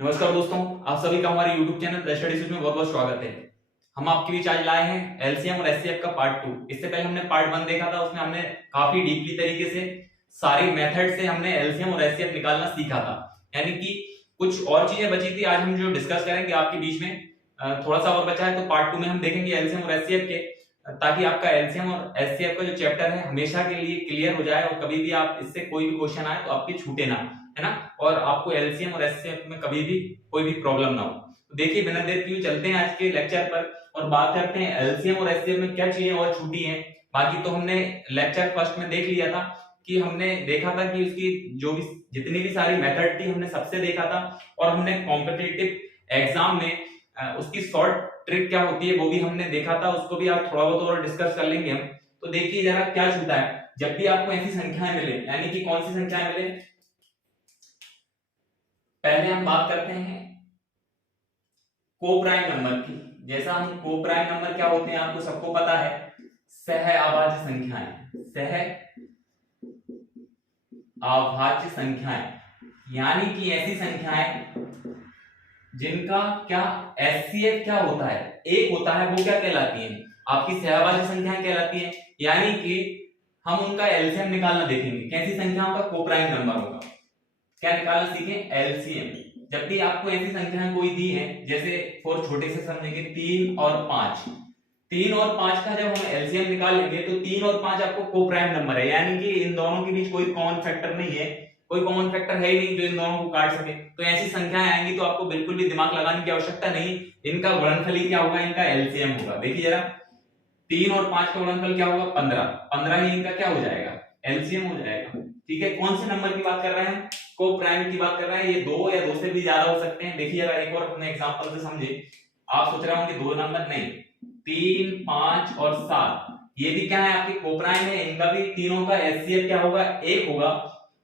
नमस्कार दोस्तों, आप सभी का हमारे YouTube channel the study switch में बहुत बहुत स्वागत है। हम आपके बीच आज लाए हैं एलसीएम और एचसीएफ का पार्ट 2। इससे पहले हमने पार्ट 1 देखा था, उसमें हमने काफी डीपली तरीके से सारी मेथड से हमने एलसीएम और एचसीएफ निकालना सीखा था। यानी कि कुछ और चीजें बची थी, आज हम जो डिस्कस करेंगे आपके बीच में थोड़ा सा और बचा है, तो पार्ट 2 में हम देखेंगे एलसीएम और एचसीएफ के, ताकि आपका एलसीएम और एचसीएफ का जो चैप्टर है हमेशा के लिए क्लियर हो जाए और कभी भी आप इससे कोई भी क्वेश्चन आए तो आपके छूटे ना, है ना, और आपको एलसीएम और एचसीएफ में कभी भी कोई भी प्रॉब्लम ना हो। तो देखिए बिना देर किए चलते हैं आज के लेक्चर पर और बात करते हैं एलसीएम और एचसीएफ में क्या चीजें और छूटी हैं। बाकी तो हमने लेक्चर फर्स्ट में देख लिया था कि हमने देखा था कि उसकी जो भी जितनी भी सारी मेथड थी हमने सबसे देखा था, और हमने कॉम्पिटिटिव एग्जाम में उसकी शॉर्ट ट्रिक क्या होती है वो भी हमने देखा था, उसको भी आप थोड़ा बहुत और डिस्कस कर लेंगे हम। तो देखिए जरा क्या छूटा है। जब भी आपको ऐसी संख्याएं मिले, यानी कि कौन सी संख्याएं मिले, पहले हम बात करते हैं कोप्राइम नंबर की। जैसा हम कोप्राइम नंबर क्या होते हैं आपको सबको पता है, सह अभाज्य संख्याएं, सह अभाज्य संख्याएं, यानी कि ऐसी संख्याएं जिनका क्या एचसीएफ क्या होता है, एक होता है, वो क्या कहलाती है, आपकी सहअभाज्य संख्याएं कहलाती है। यानी कि हम उनका एलसीएम निकालना देखेंगे, कैसी संख्याओं का कोप्राइम नंबर होगा, क्या निकालना सीखें, एलसीएम। जब भी आपको ऐसी संख्याएं कोई दी है, जैसे फॉर छोटे से समझेंगे 3 और 5, 3 और 5 का जब हम एलसीएम निकाल लेंगे तो 3 और 5 आपको कोप्राइम नंबर है, यानी कि इन दोनों के बीच कोई कॉमन फैक्टर नहीं है, कोई कॉमन फैक्टर है ही नहीं जो इन दोनों को काट सके। तो ऐसी संख्याएं आएंगी तो आपको बिल्कुल भी दिमाग लगाने की आवश्यकता नहीं, इनका गुणनफल ही क्या होगा, इनका एलसीएम होगा। देखिए जरा 3 और 5 का गुणनफल क्या होगा, 15, 15 ही इनका क्या हो जाएगा, एलसीएम हो जाएगा। ठीक है, कौन से नंबर की बात कर रहे हैं, कोप्राइम की बात कर रहे हैं। ये 2 या 2 से भी ज्यादा हो सकते हैं। देखिए जरा एक और अपने एग्जांपल से समझे। आप सोच रहे होंगे 2 नंबर नहीं, 3, 5 और 7 ये भी क्या है, आपके कोप्राइम है, इनका भी तीनों का एचसीएफ क्या होगा, 1 होगा।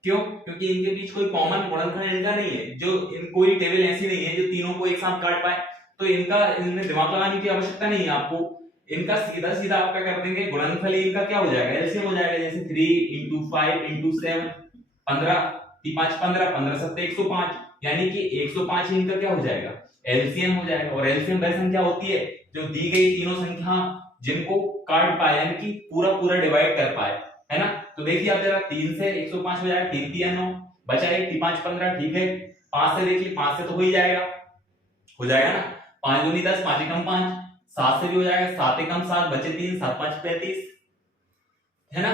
क्यों? क्योंकि इनके बीच कोई कॉमन गुणनफल इनका नहीं है, जो कोई टेबल ऐसी नहीं है जो तीनों को एक साथ काट पाए, तो इनका इनमें दिमाग लगाने की आवश्यकता नहीं है आपको। इनका सीधा सीधा आप क्या कर देंगे, गुणनफल इनका क्या हो जाएगा, एलसीएम हो जाएगा। जैसे 3 into 5 into 7, 15, 5 15, 15 7 105, यानी कि 105 ही इनका क्या हो जाएगा, एलसीएम हो जाएगा। और एलसीएम वह संख्या होती है जो दी गई तीनों संख्या जिनको काट पाए, यानी कि पूरा पूरा डिवाइड कर पाए, है ना। तो देखिए आप जरा 3 से 105 हो जाएगा, 3 3 9 बचा 1, 5 15, ठीक है। 5 से देखिए, 5 से तो हो ही जाएगा, हो जाएगा ना, 5 दूनी 10, 5 एकम 5, 7 से भी हो जाएगा, 7 एकम 7 बचे 3, 7 5 35, है ना।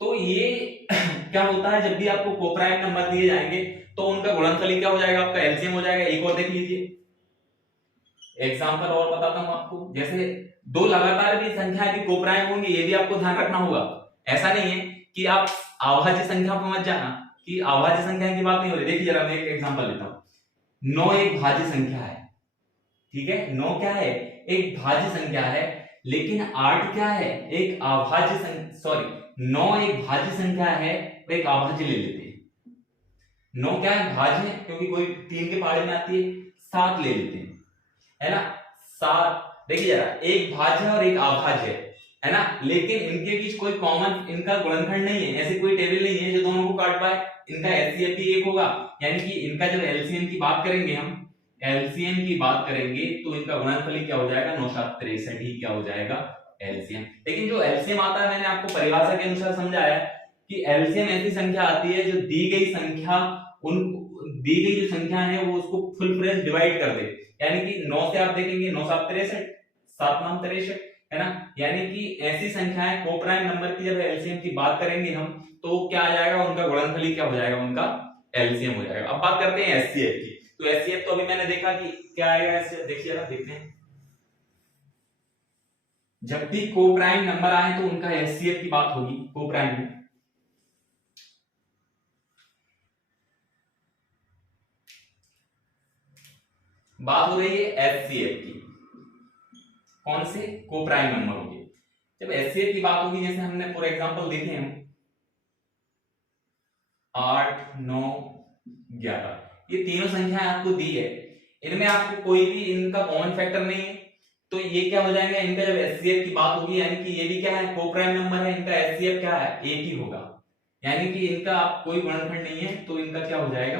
तो ये क्या होता है, जब भी आपको कोप्राइम नंबर दिए जाएंगे तो उनका गुणनफल ही क्या हो जाएगा, आपका एलसीएम हो जाएगा। एक और देख लीजिए एग्जांपल और बताता हूं आपको। जैसे 2 लगातार भी संख्याएं भी कोप्राइम होंगी, ये भी आपको ध्यान रखना होगा। ऐसा नहीं है कि आप अभाज्य संख्या पर मत जाना कि अभाज्य संख्या की बात नहीं हो रही। देखिए जरा मैं एक एग्जांपल लेता हूं। 9 एक भाज्य संख्या है, ठीक है, 9 क्या है, एक भाज्य संख्या है, लेकिन 8 क्या है, एक अभाज्य संख्या, सॉरी 9 एक भाज्य संख्या है और एक अभाज्य ले लेते हैं। 9 क्या है, भाज्य है, क्योंकि कोई 3 के पहाड़े में आती है। 7 ले लेते हैं, है ना, 7। देखिए जरा एक भाज्य है और एक अभाज्य है ना, लेकिन इनके बीच कोई कॉमन इनका गुणनखंड नहीं है, ऐसी कोई टेबल नहीं है जो दोनों को काट पाए। इनका एचसीएफ भी 1 होगा, यानी कि इनका जब एलसीएम की बात करेंगे, हम एलसीएम की बात करेंगे तो इनका गुणनफल ही क्या हो जाएगा, 9 7 63 ही क्या हो जाएगा, एलसीएम। लेकिन जो एलसीएम आता है, मैंने आपको परिभाषा के अनुसार समझाया कि एलसीएम ऐसी संख्या आती है जो दी गई संख्या, उन दी गई जो संख्या है वो उसको फुल फ्रेश डिवाइड कर दे। यानी कि 9 से आप देखेंगे 9 7 63, 7 9 63, है ना। यानी कि ऐसी संख्याएं कोप्राइम नंबर की जब एलसीएम की बात करेंगे हम, तो क्या आ जाएगा, उनका गुणनफल ही क्या हो जाएगा, उनका एलसीएम हो जाएगा। अब बात करते हैं एचसीएफ की। तो एचसीएफ तो अभी मैंने देखा कि क्या आएगा एचसीएफ, देखिए जरा देखते हैं। जब भी कोप्राइम नंबर आए तो उनका एचसीएफ की बात होगी कोप्राइम में। बात हो रही है एचसीएफ की, कौन से, कोप्राइम नंबर होंगे। जब एचसीएफ की बात होगी, जैसे हमने फॉर एग्जांपल देखे हम 8 9 11, ये तीनों संख्याएं आपको दी है, इनमें आपको कोई भी इनका कॉमन फैक्टर नहीं है, तो ये क्या हो जाएगा, इनका जब एचसीएफ की बात होगी, यानी कि ये भी क्या है, कोप्राइम नंबर है, इनका एचसीएफ क्या है, 1 ही होगा। यानी कि इनका कोई गुणनखंड नहीं है, तो इनका क्या हो जाएगा,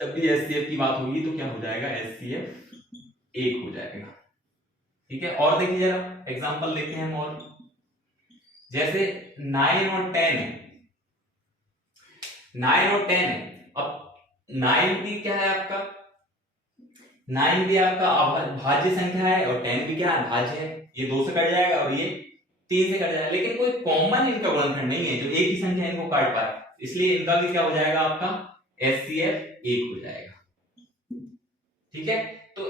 जब भी एचसीएफ की बात होगी तो क्या हो जाएगा, एचसीएफ 1 हो जाएगा। ठीक है, और देखिए जरा एग्जांपल देखते हैं हम, और जैसे 9 और 10 है, 9 और 10 है। अब 9 भी क्या है आपका, 9 भी आपका भाज्य संख्या है और 10 भी क्या है, भाज्य है। ये 2 से कट जाएगा और ये 3 से कट जाएगा, लेकिन कोई कॉमन इनका गुणनखंड नहीं है जो एक ही संख्या इनको काट पाए, इसलिए इनका भी क्या हो जाएगा, आपका एचसीएफ 1 हो जाएगा। ठीक है, तो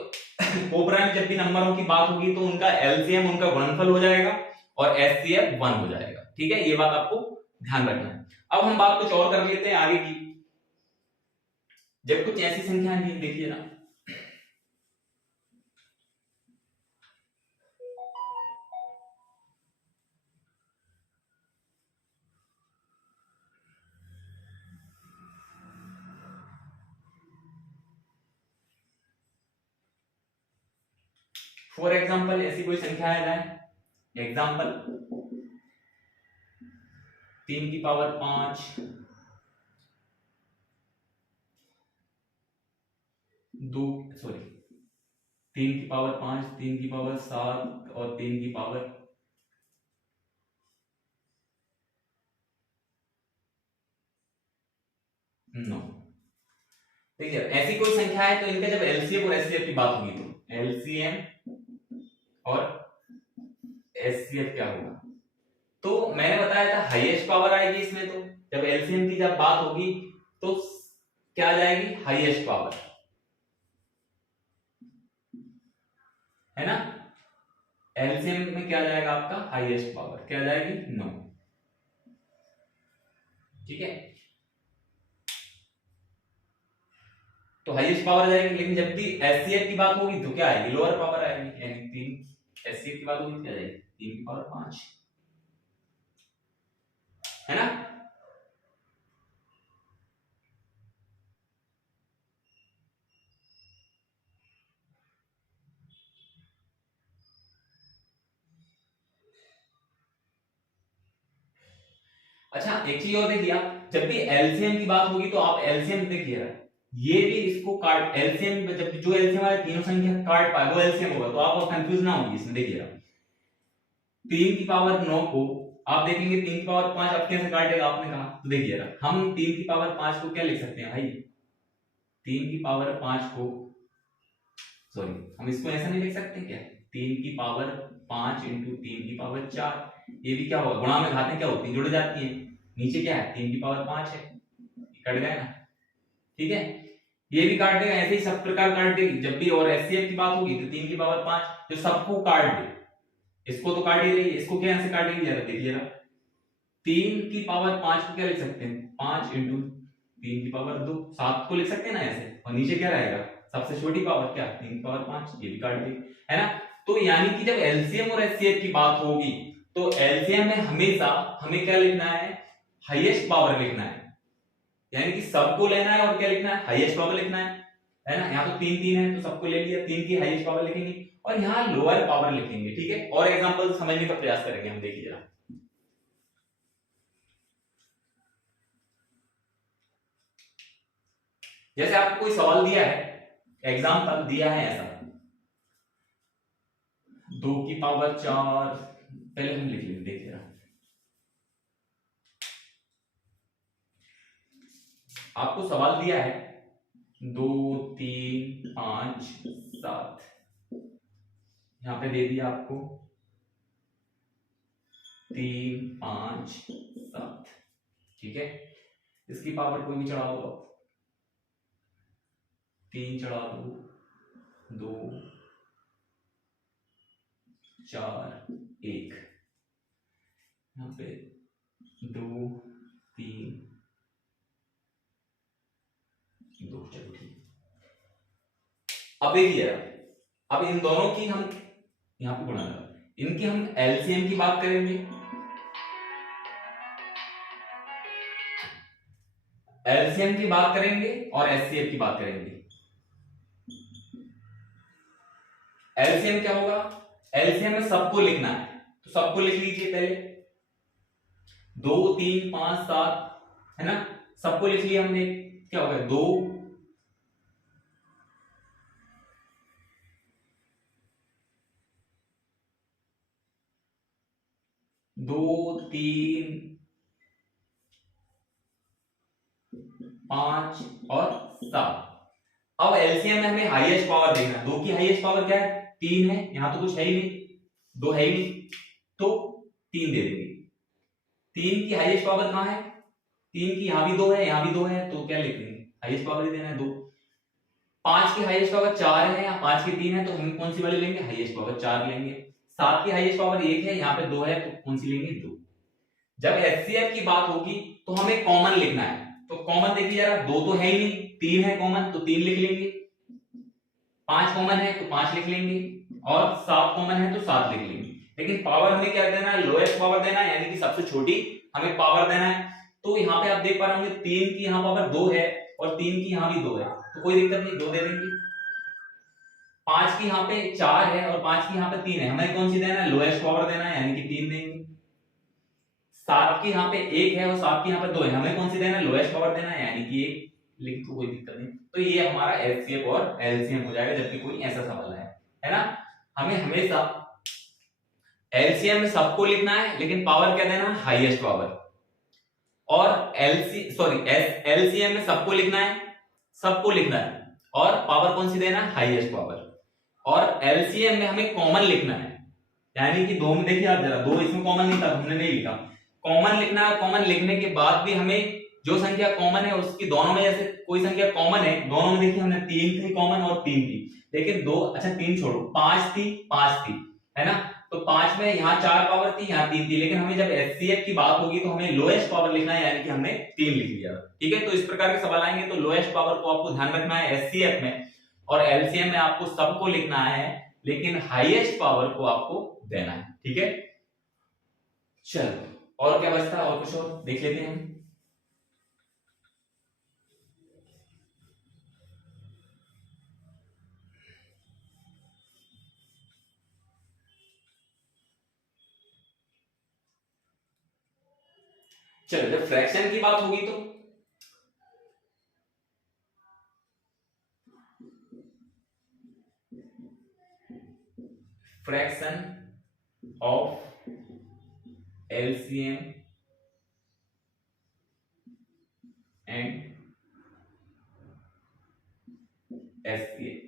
कोप्राइम जब भी नंबरों की बात होगी तो उनका एलसीएम उनका गुणनफल हो जाएगा और एचसीएफ 1 हो जाएगा। ठीक है, ये बात आपको ध्यान रखना है। अब हम बात कुछ और कर लेते हैं आगे की। जब कुछ ऐसी संख्याएं दी, देखिए ना, फॉर एग्जाम्पल ऐसी कोई संख्या है, एग्जाम्पल 3 की पावर 5, 3 की पावर 5, 3 की पावर 7 और 3 की पावर 9। देखिए ऐसी कोई संख्या है तो इनका जब एलसीएम और एचसीएफ की बात होगी तो एलसीएम और एचसीएफ क्या होगा, तो मैंने बताया था हाईएस्ट पावर आएगी इसमें। तो जब एलसीएम की जब बात होगी तो क्या आ जाएगी, हाईएस्ट पावर, है ना। एलसीएम में क्या जाएगा आपका, हाईएस्ट पावर क्या जाएगी, 9। ठीक है, तो हाईएस्ट पावर जाएगी, लेकिन जब भी एचसीएफ की बात होगी तो क्या आएगी, लोअर पावर आएगी, यानी 3। एचसीएफ की बात होगी क्या जाएगी, 3 की पावर 5, है ना। अच्छा एक चीज और देखिए आप, जब भी एलसीएम की बात होगी तो आप एलसीएम देखिए, ये भी इसको काट, एलसीएम जब जो एलसीएम वाले तीनों संख्या काट पाए वो एलसीएम होगा, तो आपको कंफ्यूज ना होगी इसमें। देखिए 3 की पावर 9 को आप देखेंगे 3 की पावर 5 अब कैसे काटेगा, आपने कहा, तो देखिए हम 3 की पावर 5 को क्या लिख सकते हैं भाई, 3 की पावर 5 को, सॉरी हम इसको ऐसा नहीं लिख सकते क्या, 3 की पावर 5 इंटू 3 की पावर 4, ये भी क्या होगा, गुणा में घातें क्या होती है, जुड़ जाती है। नीचे क्या है, 3 की पावर 5 है, कट गया ना। ठीक है, ये भी काट देगा, ऐसे ही सब प्रकार काट देगी। जब भी और एचसीएफ की बात होगी तो 3 की पावर 5 जो सबको काट दे, इसको तो काट ही रही है, इसको क्या ऐसे काटेगी, जरा देखिए ना, 3 की पावर 5 को क्या लिख सकते हैं, 5 इंटू 3 की पावर 2, 7 को लिख सकते हैं ना ऐसे, और नीचे क्या रहेगा, सबसे छोटी पावर क्या, 3 की पावर 5, ये भी काट दी, है ना। तो यानी कि जब एलसीएम और एचसीएफ की बात होगी तो एलसीएम में हमेशा हमें क्या लिखना है, हाईएस्ट पावर लिखना है, यानी कि सबको लेना है और क्या लिखना है, हाईएस्ट पावर लिखना है ना। यहाँ तो 3 3 है तो सबको ले लिया, 3 की हाईएस्ट पावर लिखेंगे और यहाँ लोअर पावर लिखेंगे। ठीक है, और एग्जांपल समझने का प्रयास करेंगे हम, देखिए जरा, जैसे आपको कोई सवाल दिया है, एग्जांपल दिया है ऐसा, 2 की पावर 4, पहले हम लिख लेंगे, देखिए जरा, आपको सवाल दिया है 2 3 5 7, यहां पे दे दिया आपको 3 5 7। ठीक है, इसकी पावर कोई भी चढ़ा दो, 3 चढ़ा दो, 2 4 1, यहाँ पे 2 3 2, चलो ठीक। अब देखिए, अब इन दोनों की हम यहाँ पे गुणा करें, इनकी हम एलसीएम की बात करेंगे, एलसीएम की बात करेंगे और एचसीएफ की बात करेंगे। एलसीएम क्या होगा, एलसीएम में सबको लिखना है, तो सबको लिख लीजिए पहले, 2 3 5 7, है ना, सबको लिख लिया हमने, क्या हो गया 2 3, 5 और 7। अब एलसीएम में हमें हाईएस्ट पावर देखना है। 2 की हाईएस्ट पावर क्या है? 3 है, यहां तो कुछ है ही नहीं, 2 है ही नहीं, तो 3 दे देंगे। 3 की हाईएस्ट पावर कहां है? 3 की यहां भी 2 है, यहां भी 2 है, तो क्या लिख देंगे? हाईएस्ट पावर ही देना है 2। 5 की हाईएस्ट पावर 4 है, यहाँ 5 की 3 है, तो हम कौन सी वाली लेंगे? हाईएस्ट पावर 4 लेंगे। 7 की हाईएस्ट पावर 1 है, यहाँ पे 2 है, तो कौन सी लेंगे? 2। जब एचसीएफ की बात होगी तो हमें कॉमन लिखना है, तो कॉमन देखिए जरा, 2 तो है ही नहीं, 3 है कॉमन, तो 3 लिख लेंगे। 5 कॉमन है तो 5 लिख लेंगे, और 7 कॉमन है तो 7 लिख लेंगे। लेकिन पावर हमें क्या देना है? लोएस्ट पावर देना है, यानी कि सबसे छोटी हमें पावर देना है। तो यहाँ पे आप देख पा रहे होंगे 3 की यहाँ पावर 2 है और 3 की यहाँ भी 2 है, तो कोई दिक्कत नहीं, 2 दे देंगे। 5 की यहाँ पे 4 है और 5 की यहाँ पे 3 है, हमें कौन सी देना है? लोएस्ट पावर देना है, यानी कि 3 देंगे। 7 की यहाँ पे 1 है और 7 की यहाँ पे 2 है, हमें कौन सी देना है? लोएस्ट पावर देना है, यानी कि 1। लिख तो कोई दिक्कत नहीं। तो ये हमारा एचसीएफ और एलसीएम हो जाएगा, जबकि कोई ऐसा सवाल है ना। हमें हमेशा एलसीएम में सबको लिखना है, लेकिन पावर क्या देना है? Highest power. और एलसीएम में सबको लिखना है, सबको लिखना है, और पावर कौन सी देना है? Highest power. और एलसीएम में हमें कॉमन लिखना है, यानी कि 2 में देखिए आप जरा, 2 इसमें कॉमन नहीं था, हमने नहीं लिखा। कॉमन लिखना है, कॉमन लिखने के बाद भी हमें जो संख्या कॉमन है उसकी दोनों में, जैसे कोई संख्या कॉमन है दोनों में, देखिए हमने 3 थी कॉमन और 3 थी, लेकिन 2, अच्छा 3 छोड़ो, 5 थी, 5 थी, है ना। तो 5 में यहाँ 4 पावर थी, यहाँ 3 थी, लेकिन हमें जब एचसीएफ की बात होगी तो हमें लोएस्ट पावर लिखना है, यानी कि हमने 3 लिख लिया। ठीक है, तो इस प्रकार के सवाल आएंगे तो लोएस्ट पावर को आपको ध्यान रखना है एचसीएफ में, और एलसीएम में आपको सबको लिखना है, लेकिन हाईएस्ट पावर को आपको देना है। ठीक है, चलो और क्या बचता है? और कुछ और देख लेते हैं हम। चलो, जब फ्रैक्शन की बात होगी तो fraction of LCM and HCF,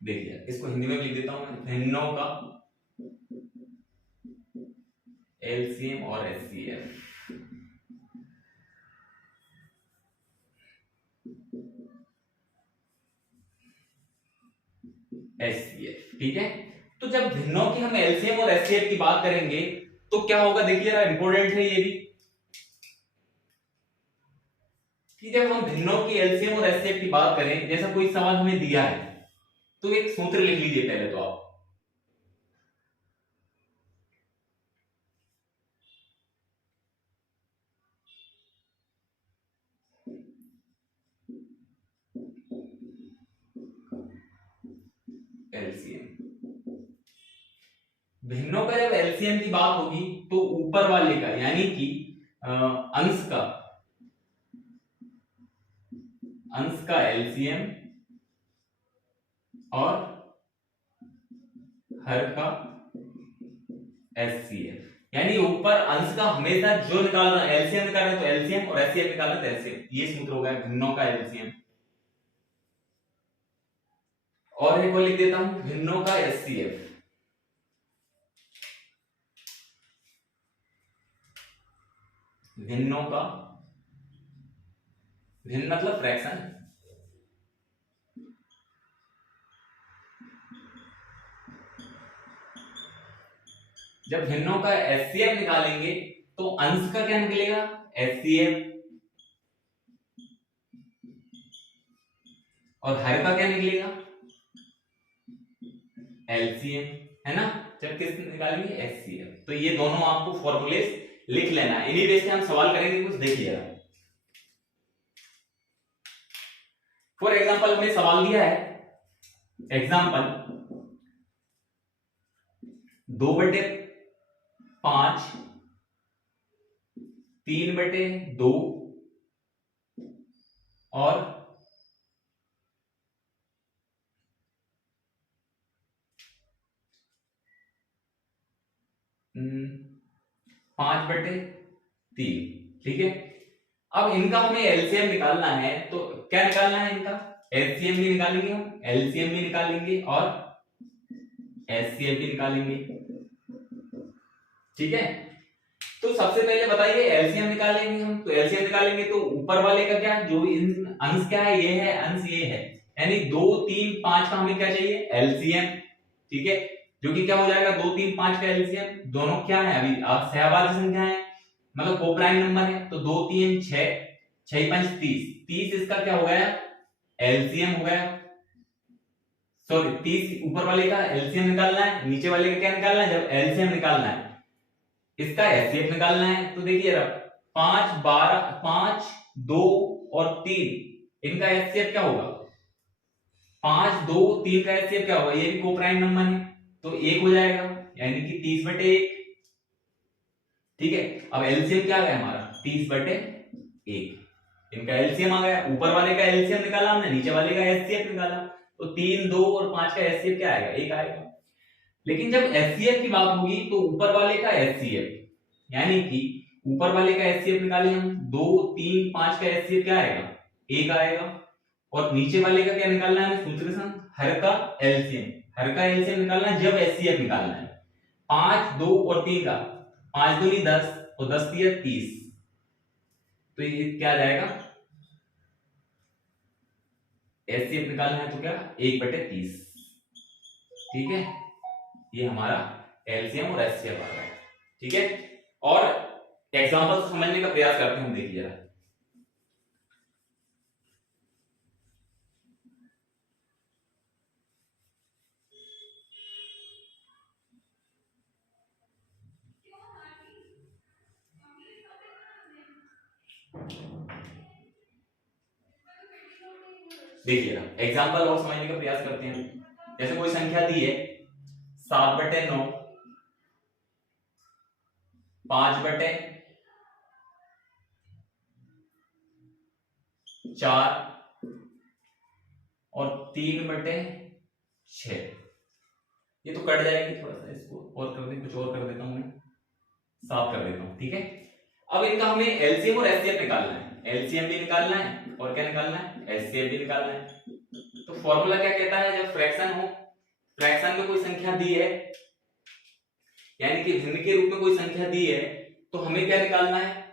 देखिए इसको हिंदी में लिख देता हूं मैं, भिन्नों का एलसीएम और एचसीएफ। एचसीएफ, ठीक है। तो जब भिन्नों की हम एलसीएम और एचसीएफ की बात करेंगे तो क्या होगा? देखिए जरा, इंपॉर्टेंट है ये भी, कि जब हम भिन्नों की एलसीएम और एचसीएफ की बात करें, जैसा कोई सवाल हमें दिया है, तो एक सूत्र लिख लीजिए पहले तो आप। एलसीएम, भिन्नों का जब एलसीएम की बात होगी तो ऊपर वाले का, यानी कि अंश का एलसीएम और हर का एचसीएफ, यानी ऊपर अंश का हमेशा जो निकाल रहा है एलसीएम निकाल रहे हैं तो एलसीएम, और एचसीएफ निकाल रहे हैं तो एचसीएफ, ये सूत्र हो गया भिन्नों का एलसीएम। और एक और लिख देता हूं, भिन्नों का एचसीएफ। भिन्नों का, भिन्न मतलब फ्रैक्शन, जब भिन्नों का एचसीएफ निकालेंगे तो अंश का क्या निकलेगा? एचसीएफ, और हर का क्या निकलेगा? एलसीएम, है ना। जब किस निकालेंगे? एचसीएफ। तो ये दोनों आपको फॉर्मूले लिख लेना है, इन्हीं बेस पे हम सवाल करेंगे। कुछ देखिएगा, फॉर एग्जाम्पल हमें सवाल दिया है, एग्जाम्पल 2/5, 3/2 और 3 5/3, ठीक है। अब इनका हमें एलसीएम निकालना है, तो क्या निकालना है, इनका एलसीएम भी निकालेंगे हम, एलसीएम भी निकालेंगे और एचसीएफ भी निकालेंगे, ठीक है। तो सबसे पहले बताइए एलसीएम निकालेंगे हम, तो एलसीएम निकालेंगे तो ऊपर वाले का क्या, जो अंश क्या है, ये है अंश, ये है, यानी 2 3 5 का हमें क्या चाहिए, एलसीएम, ठीक है, जो कि क्या हो जाएगा 2 3 5 का एलसीएम, दोनों क्या है अभी आप सहवादी संख्या है, मतलब कोप्राइम नंबर है, तो 2 3 6, 6 5 30, 30 इसका क्या हो गया, एलसीएम हो गया, सॉरी 30 ऊपर वाले का एलसीएम निकालना है, नीचे वाले का क्या निकालना है, जब एलसीएम निकालना है इसका एचसीएफ निकालना है, तो देखिए 5 12 5 2 और 3 इनका एचसीएफ क्या होगा, 5 2 3 का एचसीएफ क्या होगा, ये भी कोप्राइम नंबर है, तो 1 हो जाएगा, यानी कि 30/1, ठीक है। अब एलसीएम क्या गया हमारा 30/1, इनका एलसीएम आ गया, ऊपर वाले का एलसीएम निकाला हमने, नीचे वाले का एचसीएफ निकाला, तो 3 2 और 5 का एचसीएफ क्या आएगा, 1 आएगा। लेकिन जब एचसीएफ की बात होगी तो ऊपर वाले का एचसीएफ, यानी कि ऊपर वाले का एचसीएफ निकाले हम, 2 3 5 का एचसीएफ क्या आएगा, 1 आएगा, और नीचे वाले का क्या निकालना है हमें, सूत्र से हर का एलसीएम, हर का एलसीएम निकालना है जब एचसीएफ निकालना है, 5 2 और 3 का, 5 2 10 और 10 3 30, तो ये क्या आ जाएगा, एचसीएफ निकालना है तो क्या 1/30, ठीक है, ये हमारा एलसीएम और एचसीएफ आ रहा है, ठीक है। और एग्जांपल से समझने का प्रयास करते हैं हम, देखिए जरा, देखिए एग्जांपल और समझने का प्रयास करते हैं। जैसे कोई संख्या दी है 7/9, 5/4 और 3/6, ये तो कट जाएगी, थोड़ा सा इसको और कर दे, कुछ और कर देता हूं मैं, साफ कर देता हूं, ठीक है। अब इनका हमें एलसीएम और एचसीएफ निकालना है, एलसीएम भी निकालना है और क्या निकालना है, एचसीएफ भी निकालना है। तो फॉर्मूला क्या कहता है, जब फ्रैक्शन हो, फ्रैक्शन में कोई संख्या दी है, यानी कि भिन्न के रूप में कोई संख्या दी है, तो हमें क्या निकालना है,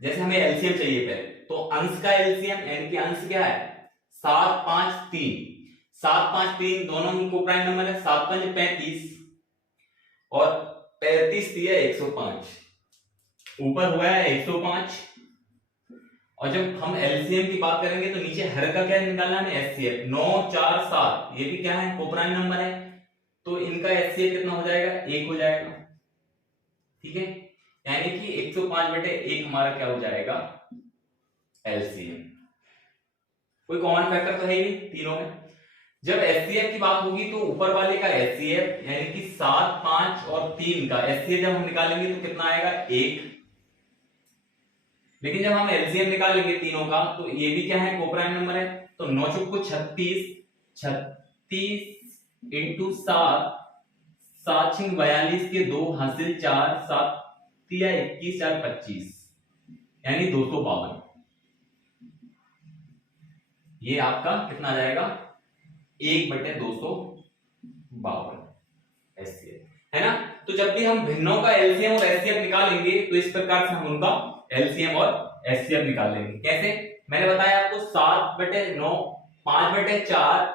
जैसे हमें एलसीएम चाहिए पहले, तो अंश का एलसीएम, यानी कि अंश क्या है 7 5 3, 7 5 3 दोनों ही कोप्राइम नंबर है, 7 5 35 और 35 दिया 105, ऊपर हुआ है 105, और जब हम एलसीएम की बात करेंगे तो नीचे हर का क्या निकालना है, एचसीएफ, 9 4 7, ये भी क्या है कोप्राइम नंबर है, तो इनका एचसीएफ कितना हो जाएगा, 1 हो जाएगा, ठीक है, यानी कि 105/1 हमारा क्या हो जाएगा, एलसीएम। कोई कॉमन फैक्टर तो है ही नहीं तीनों में। जब एचसीएफ की बात होगी तो ऊपर वाले का एचसीएफ, यानी कि 7 5 और 3 का एचसीएफ जब हम निकालेंगे तो कितना आएगा, 1, लेकिन जब हम एलसीएम निकालेंगे तीनों का, तो ये भी क्या है कोप्राइम नंबर है, तो 9 चौक 36, 36 इंटू 7, 7 6 42 के 2 हासिल 4, 7 3 21 4 25, यानी 252, ये आपका कितना आ जाएगा, 1/252 एचसीएफ, है ना। तो जब भी हम भिन्नों का एलसीएम और एचसीएफ निकालेंगे तो इस प्रकार से हम उनका एलसीएम और एचसीएफ निकाल लेंगे। कैसे, मैंने बताया आपको 7/9, 5/4,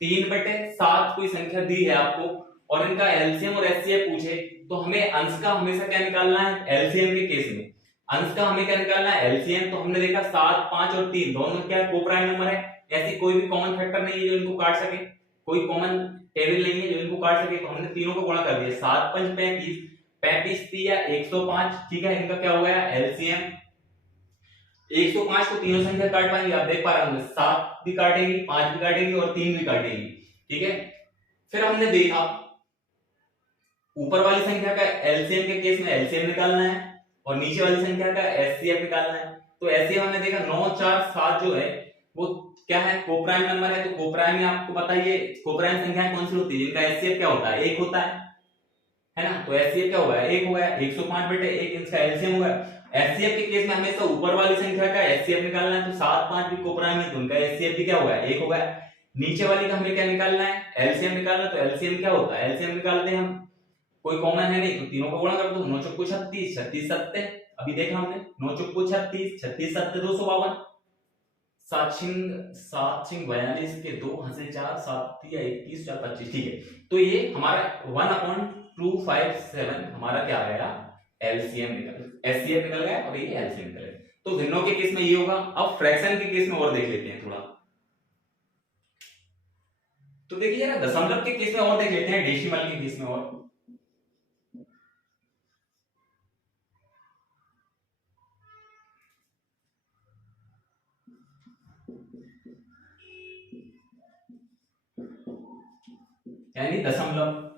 3/7 कोई संख्या दी है आपको और इनका एलसीएम और एचसीएफ पूछे, तो हमें अंश का हमेशा क्या निकालना है, एलसीएम के केस में अंश का हमें क्या निकालना है, एलसीएम। तो हमने देखा 7 5 और 3 दोनों क्या कोप्राइम नंबर है, ऐसी कोई भी कॉमन फैक्टर नहीं है जो इनको काट सके, कोई कॉमन टेबल नहीं है जो इनको काट सके, तो हमने तीनों को गुणा कर दिया, 7 5 35, 35 दिया 105, ठीक है, इनका क्या हो गया एलसीएम। 105 को तीनों संख्या काट पाएंगे, आप देख पा रहे होंगे, 7 भी काटेगी, 5 भी काटेगी और 3 भी काटेगी, ठीक है। फिर हमने देखा ऊपर वाली संख्या का एलसीएम के केस में एलसीएम निकालना है और नीचे वाली संख्या का एचसीएफ निकालना है। तो एचसीएफ हमने देखा 9 4 7 जो है वो क्या है कोप्राइम नंबर है, तो कोप्राइम में आपको पता ही है कोप्राइम संख्याएं कौन सी होती है जिनका एचसीएफ क्या होता है, 1 होता है। है ना। तो एचसीएफ क्या होगा, 1 हो गया, 105/1 इसका एलसीएम होगा। एचसीएफ के केस में हमेशा ऊपर वाली संख्या का एचसीएफ निकालना है, तो 7 5 भी कोप्राइम है तो उनका एचसीएफ भी क्या होगा, 1 होगा। नीचे वाली का हमें क्या निकालना है, एलसीएम निकालना। तो एलसीएम क्या होता है, एलसीएम निकालते हैं हम, कोई कॉमन है नहीं तो तीनों को गुणा कर दो, 9 चौको 36, 36 7 अभी देखा हमने, 9 चौको 36, 36 7 252, 7 6 42 के 2 हंसे 4, 7 या 21 4 25, ठीक है। तो ये हमारा 1/257 हमारा क्या आया, एलसीएम निकल, एचसीएफ निकल गया और ये एलसीएम निकल गया। तो भिन्नों के केस में ये होगा। अब फ्रैक्शन के केस में और देख लेते हैं थोड़ा। तो देखिए जरा दशमलव के केस में और देख लेते हैं, डेसिमल के केस में और। यानी दशमलव,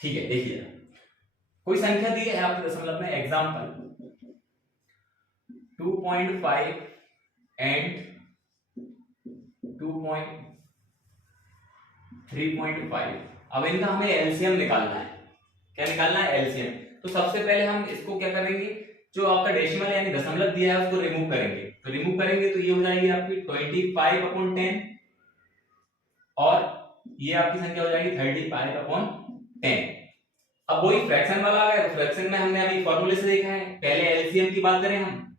ठीक है। देखिए कोई संख्या दी है आपके दशमलव में, एग्जांपल 2.5 एंड 3.5। अब इनका हमें एलसीएम निकालना है। क्या निकालना है, एलसीएम। तो सबसे पहले हम इसको क्या करेंगे, जो आपका डेसिमल यानी दशमलव दिया है उसको रिमूव करेंगे। तो रिमूव करेंगे तो ये हो जाएगी आपकी 25/10 और ये आपकी संख्या हो जाएगी 35/10। अब वही फ्रैक्शन वाला आ गया, तो फ्रैक्शन में हमने अभी फॉर्मूले से देखा है। पहले एलसीएम की बात करें, हम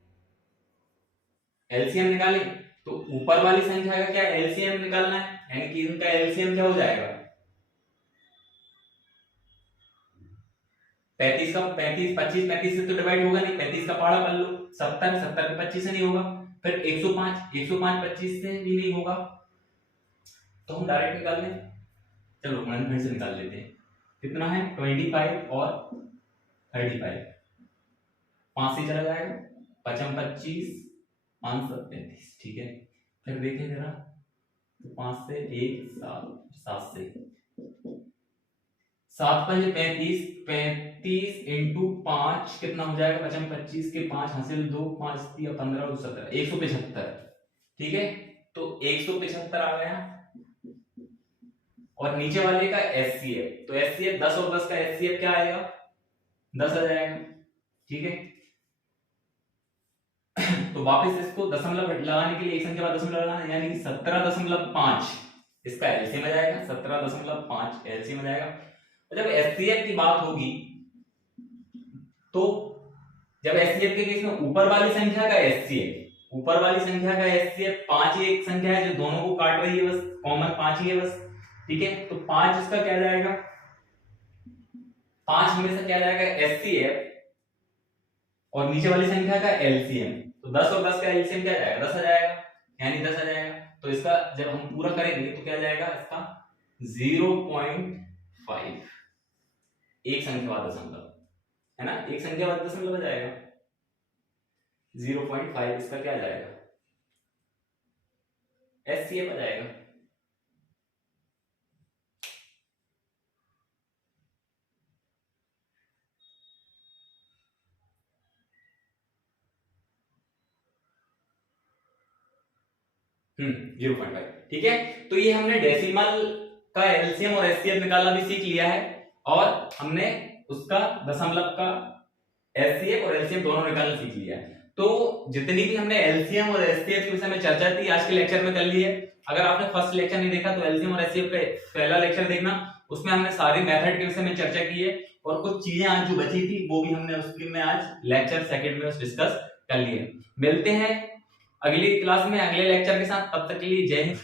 एलसीएम निकालें तो ऊपर वाली संख्या का क्या एलसीएम निकालना है, यानी कि इनका एलसीएम क्या हो जाएगा, 35 का 35 25 35 से तो डिवाइड होगा नहीं, 35 का पहाड़ा कर लो, 70 70 पे 25 से नहीं होगा, फिर 105 105 25 से भी नहीं होगा, तो हम डायरेक्ट निकाल लें। चलो गुणनखंड से निकाल लेते हैं। कितना है, 25 और 35, 5 से चला जाएगा, 5 25 5 7 35, ठीक है। फिर देखें जरा, तो 5 से 1 7 7 से 7 5 35 35 इंटू 5 कितना हो जाएगा, 5 25 के 5 हासिल 2 5 3 15 17 175, ठीक है। तो 175 आ गया। और नीचे वाले का एचसीएफ, तो एचसीएफ 10 और 10 का एचसीएफ क्या आएगा, 10 आ जाएगा, ठीक है। तो वापस इसको दशमलव लगाने के लिए एक संख्या बाद दशमलव लगाना, यानी कि 17.5 इसका एलसीएम आ जाएगा, 17.5 एलसीएम आ जाएगा। और जब एचसीएफ की बात होगी तो जब एचसीएफ के केस में ऊपर वाली संख्या का एचसीएफ, ऊपर वाली संख्या का एचसीएफ 5 ही एक संख्या है जो दोनों को काट रही है, बस कॉमन 5 ही है बस, ठीक है। तो 5 इसका क्या जाएगा, 5 हमेशा क्या जाएगा एचसीएफ और नीचे वाली संख्या का एलसीएम, तो 10 और 10 का एलसीएम क्या जाएगा, 10 आ जाएगा, यानी 10 आ जाएगा। तो इसका जब हम पूरा करेंगे तो क्या जाएगा, इसका 0.5 एक संख्या बाद दशमलव, है ना, एक संख्या बाद दशमलव आ जाएगा, 0.5 इसका क्या जाएगा, एचसीएफ आ जाएगा। हम्म, 0.5, ठीक है। तो ये हमने डेसिमल का एलसीएम और एचसीएफ निकालना भी सीख लिया है, और हमने उसका दशमलव का एचसीएफ और एलसीएम दोनों निकालना सीख लिया है। तो जितनी भी हमने एलसीएम और एचसीएफ के विषय में चर्चा थी आज के लेक्चर में कर ली है। अगर आपने फर्स्ट लेक्चर नहीं देखा तो एलसीएम और एचसीएफ का पहला लेक्चर देखना, उसमें हमने सारी मेथड के विषय में चर्चा की है, और कुछ चीजें आज जो बची थी वो भी हमने उसके में आज लेक्चर सेकंड में डिस्कस कर लिए। मिलते हैं अगली क्लास में अगले लेक्चर के साथ, तब तक के लिए जय हिंद।